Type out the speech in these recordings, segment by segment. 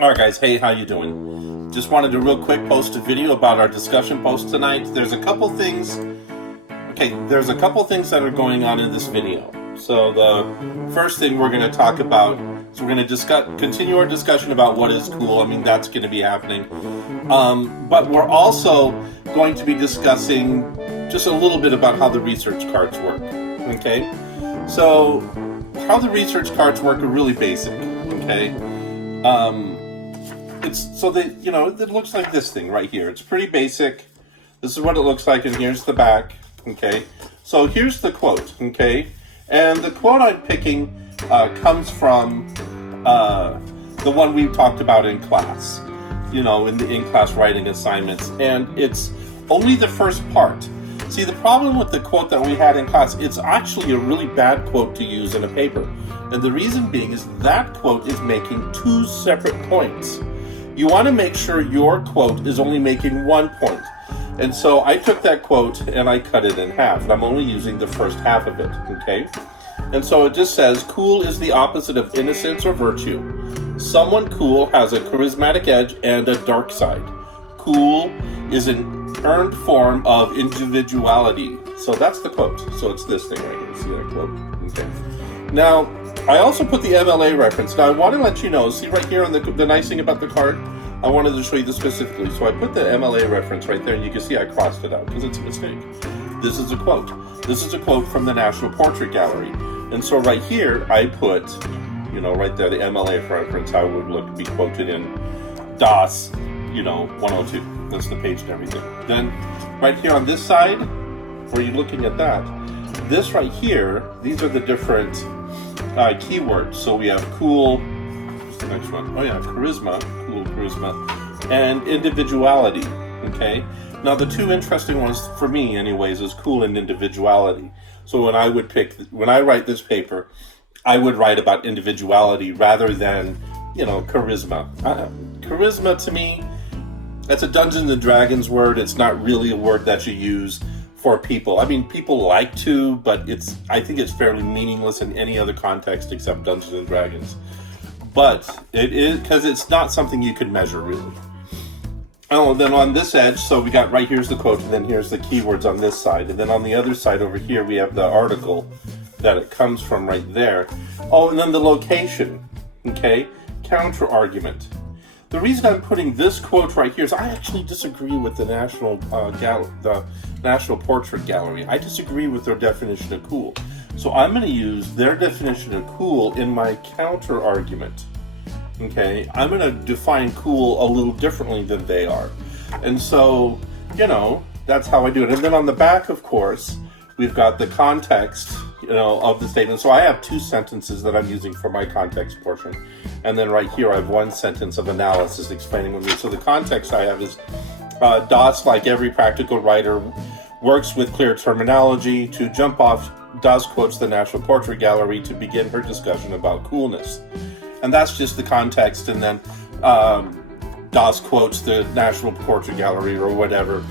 Alright guys, hey, how you doing? Just wanted to real quick post a video about our discussion post tonight. There's a couple things that are going on in this video. So the first thing we're going to talk about is we're going to continue our discussion about what is cool. I mean, that's going to be happening. But we're also going to be discussing just a little bit about how the research cards work. Okay? So how the research cards work are really basic. Okay? It looks like this thing right here. It's pretty basic. This is what it looks like, and here's the back. Okay, so here's the quote. Okay, and the quote I'm picking comes from the one we talked about in class. In the in-class writing assignments, and it's only the first part. See, the problem with the quote that we had in class, it's actually a really bad quote to use in a paper. And the reason being is that quote is making two separate points. You want to make sure your quote is only making one point. And so I took that quote and I cut it in half. And I'm only using the first half of it, okay? And so it just says, cool is the opposite of innocence or virtue. Someone cool has a charismatic edge and a dark side. Cool is an earned form of individuality. So that's the quote. So it's this thing right here. See that quote? Okay. Now, I also put the MLA reference. Now, I want to let you know, see right here on the nice thing about the card? I wanted to show you this specifically. So I put the MLA reference right there, and you can see I crossed it out because it's a mistake. This is a quote. This is a quote from the National Portrait Gallery. And so right here, I put, right there, the MLA reference, how it would be quoted in DOS, 102. That's the page and everything. Then right here on this side, where you're looking at that, this right here, these are the different keywords. So we have cool, what's the next one? Oh yeah, charisma, cool charisma, and individuality, okay? Now the two interesting ones for me anyways is cool and individuality. So when I write this paper, I would write about individuality rather than, charisma. Charisma to me, that's a Dungeons and Dragons word. It's not really a word that you use for people. I mean, people like to, but I think it's fairly meaningless in any other context except Dungeons and Dragons. But it is, because it's not something you could measure really. Oh, and then on this edge, so we got right here's the quote, and then here's the keywords on this side. And then on the other side over here, we have the article that it comes from right there. Oh, and then the location, okay? Counter argument. The reason I'm putting this quote right here is I actually disagree with the National Portrait Gallery. I disagree with their definition of cool. So I'm going to use their definition of cool in my counter argument. Okay, I'm going to define cool a little differently than they are. And so, that's how I do it. And then on the back, of course, we've got the context, of the statement. So I have two sentences that I'm using for my context portion. And then right here, I have one sentence of analysis explaining what it means. So the context I have is, DOS, like every practical writer, works with clear terminology. To jump off, DOS quotes the National Portrait Gallery to begin her discussion about coolness. And that's just the context. And then DOS quotes the National Portrait Gallery or whatever.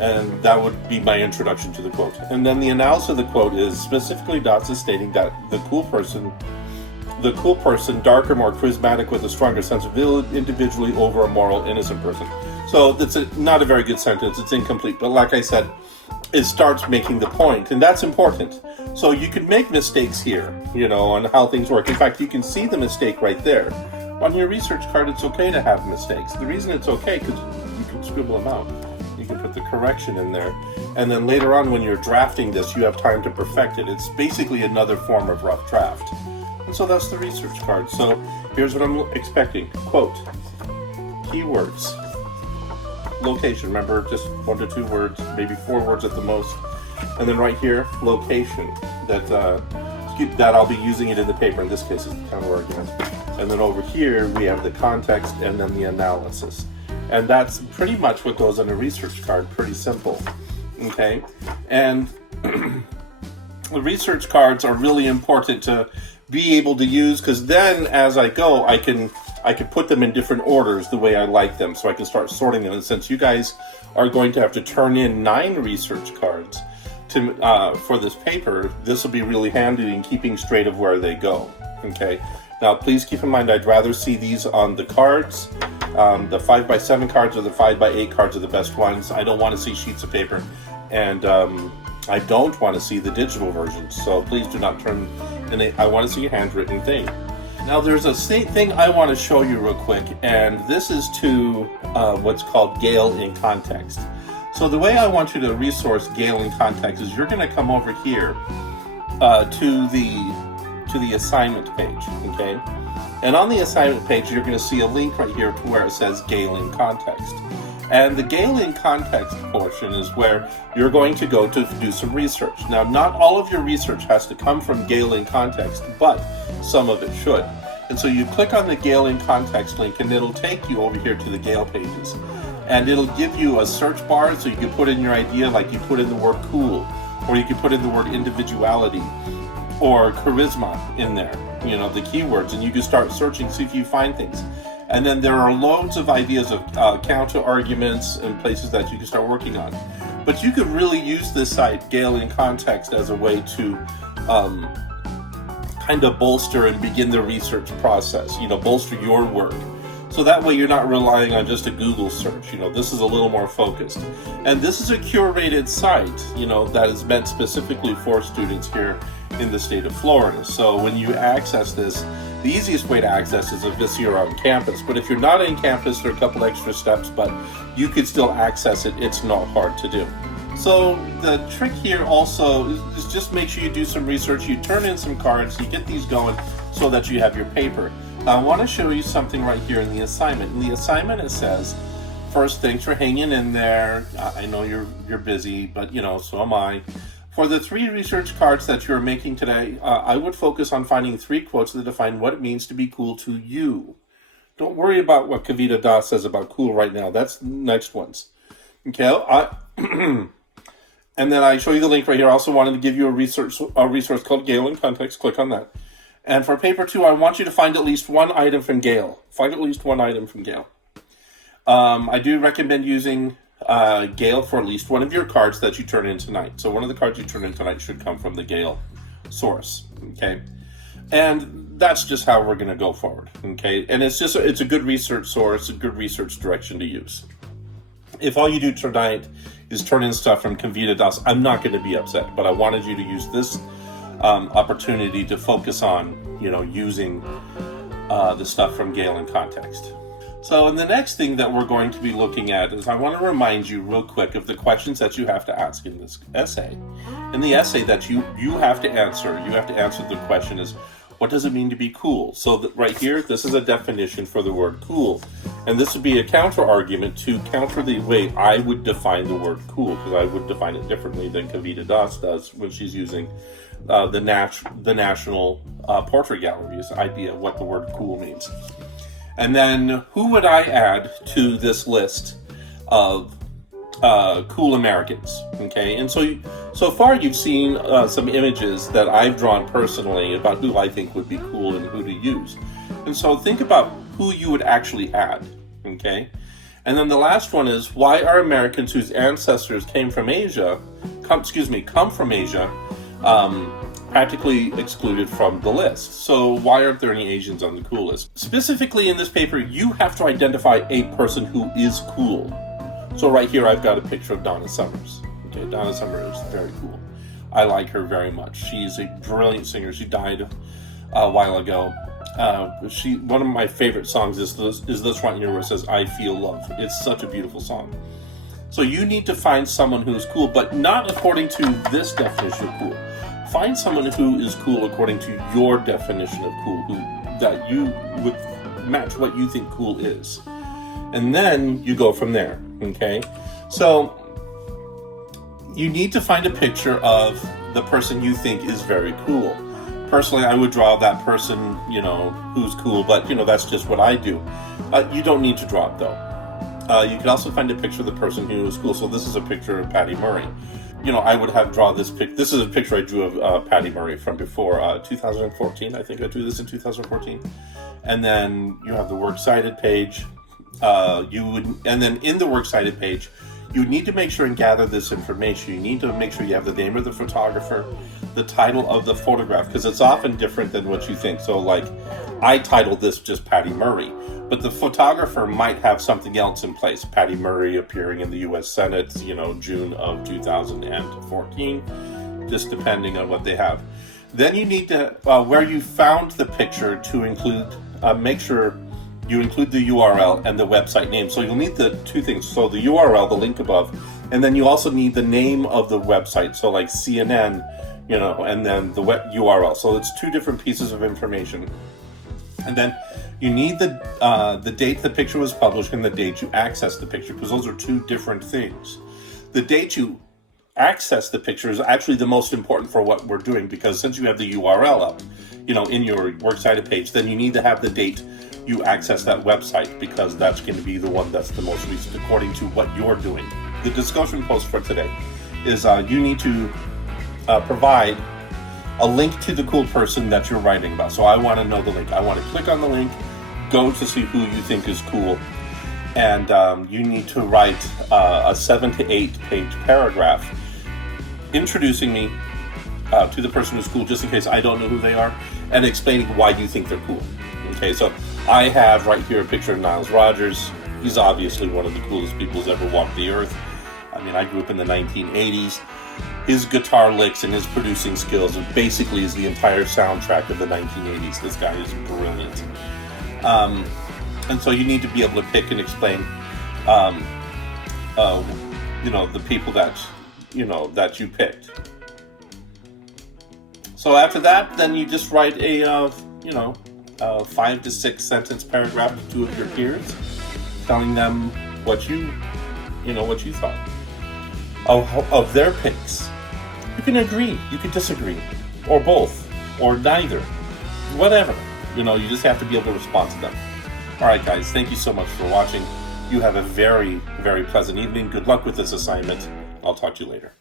And that would be my introduction to the quote. And then the analysis of the quote is specifically DOS is stating that the cool person, darker, more charismatic, with a stronger sense of individually over a moral, innocent person. So that's not a very good sentence. It's incomplete. But like I said, it starts making the point, and that's important. So you can make mistakes here, on how things work. In fact, you can see the mistake right there. On your research card, it's okay to have mistakes. The reason it's okay because you can scribble them out. You can put the correction in there. And then later on when you're drafting this, you have time to perfect it. It's basically another form of rough draft. And so that's the research card. So here's what I'm expecting. Quote, keywords, location. Remember, just 1 to 2 words, maybe 4 words at the most. And then right here, location. That I'll be using it in the paper. In this case, it's the counter argument. And then over here, we have the context and then the analysis. And that's pretty much what goes on a research card. Pretty simple. Okay? And the research cards are really important to be able to use, because then as I go, I can put them in different orders the way I like them, so I can start sorting them. And since you guys are going to have to turn in 9 research cards for this paper, this will be really handy in keeping straight of where they go. Okay, Now, please keep in mind, I'd rather see these on the cards. The 5x7 cards or the 5x8 cards are the best ones. I don't want to see sheets of paper, and I don't want to see the digital versions. So please do not turn. And I want to see a handwritten thing. Now, there's a thing I want to show you real quick, and this is to what's called Gale in Context. So the way I want you to resource Gale in Context is you're going to come over here to the assignment page, okay? And on the assignment page, you're going to see a link right here to where it says Gale in Context. And the Gale in Context portion is where you're going to go to do some research. Now, not all of your research has to come from Gale in Context, but some of it should. And so you click on the Gale in Context link, and it'll take you over here to the Gale pages. And it'll give you a search bar, so you can put in your idea, like you put in the word cool, or you can put in the word individuality, or charisma in there, you know, the keywords, and you can start searching, see if you find things. And then there are loads of ideas of counter arguments and places that you can start working on. But you could really use this site, Gale in Context, as a way to kind of bolster and begin the research process, you know, bolster your work. So that way you're not relying on just a Google search. You know, this is a little more focused. And this is a curated site, you know, that is meant specifically for students here in the state of Florida. So when you access this, the easiest way to access is if this you're on campus. But if you're not in campus, there are a couple extra steps, but you could still access it. It's not hard to do. So the trick here also is just make sure you do some research. You turn in some cards, you get these going so that you have your paper. Now, I want to show you something right here in the assignment. In the assignment, it says, first, thanks for hanging in there. I know you're busy, but you know, so am I. For the 3 research cards that you're making today, I would focus on finding 3 quotes that define what it means to be cool to you. Don't worry about what Kavita Das says about cool right now. That's the next ones. Okay, and then I show you the link right here. I also wanted to give you a resource called Gale in Context. Click on that. And for paper 2, I want you to find at least one item from Gale. Find at least one item from Gale. I do recommend using Gale for at least one of your cards that you turn in tonight. So one of the cards you turn in tonight should come from the Gale source, okay? And that's just how we're going to go forward, okay? And it's a good research source, a good research direction to use. If all you do tonight is turn in stuff from Kavita Das, I'm not going to be upset, but I wanted you to use this opportunity to focus on, you know, using the stuff from Gale in Context. So, and the next thing that we're going to be looking at is I want to remind you real quick of the questions that you have to ask in this essay. In the essay that you have to answer, the question is, what does it mean to be cool? So right here, this is a definition for the word cool. And this would be a counter argument to counter the way I would define the word cool, because I would define it differently than Kavita Das does when she's using the National Portrait Gallery's idea of what the word cool means. And then who would I add to this list of cool Americans? Okay, and so far you've seen some images that I've drawn personally about who I think would be cool and who to use. And so think about who you would actually add, okay? And then the last one is, why are Americans whose ancestors come from Asia, practically excluded from the list? So why aren't there any Asians on the cool list? Specifically in this paper, you have to identify a person who is cool. So right here, I've got a picture of Donna Summers. Okay, Donna Summers is very cool. I like her very much. She's a brilliant singer. She died a while ago. One of my favorite songs is this right here where it says, I Feel Love. It's such a beautiful song. So you need to find someone who is cool, but not according to this definition of cool. Find someone who is cool according to your definition of cool, that you would match what you think cool is. And then you go from there, okay? So you need to find a picture of the person you think is very cool. Personally, I would draw that person, you know, who's cool, but, you know, that's just what I do. You don't need to draw it, though. You can also find a picture of the person who is cool. So this is a picture of Patty Murray. You know, I would have drawn this picture. This is a picture I drew of Patty Murray from before 2014. I think I drew this in 2014. And then you have the works cited page. And then in the works cited page, you need to make sure and gather this information. You need to make sure you have the name of the photographer, the title of the photograph, because it's often different than what you think. So like, I titled this just Patty Murray, but the photographer might have something else in place. Patty Murray appearing in the U.S. Senate, June of 2014, just depending on what they have. Then you need to, where you found the picture, to include, make sure you include the URL and the website name. So you'll need the two things. So the URL, the link above, and then you also need the name of the website. So like CNN, and then the web URL. So it's two different pieces of information. And then you need the date the picture was published and the date you accessed the picture, because those are two different things. The date you access the picture is actually the most important for what we're doing, because since you have the URL up, in your works cited page, then you need to have the date you access that website, because that's going to be the one that's the most recent according to what you're doing. The discussion post for today is you need to provide a link to the cool person that you're writing about. So I want to know the link. I want to click on the link, go to see who you think is cool, and you need to write a 7 to 8 page paragraph introducing me to the person who's cool, just in case I don't know who they are, and explaining why you think they're cool. Okay, so I have right here a picture of Niles Rodgers. He's obviously one of the coolest people who's ever walked the earth. I mean, I grew up in the 1980s. His guitar licks and his producing skills basically is the entire soundtrack of the 1980s. This guy is brilliant. And so you need to be able to pick and explain, the people that you picked. So after that, then you just write a 5 to 6 sentence paragraph to two of your peers, telling them what you thought of their picks. You can agree, you can disagree, or both, or neither, whatever. You just have to be able to respond to them. All right, guys, thank you so much for watching. You have a very, very pleasant evening. Good luck with this assignment. I'll talk to you later.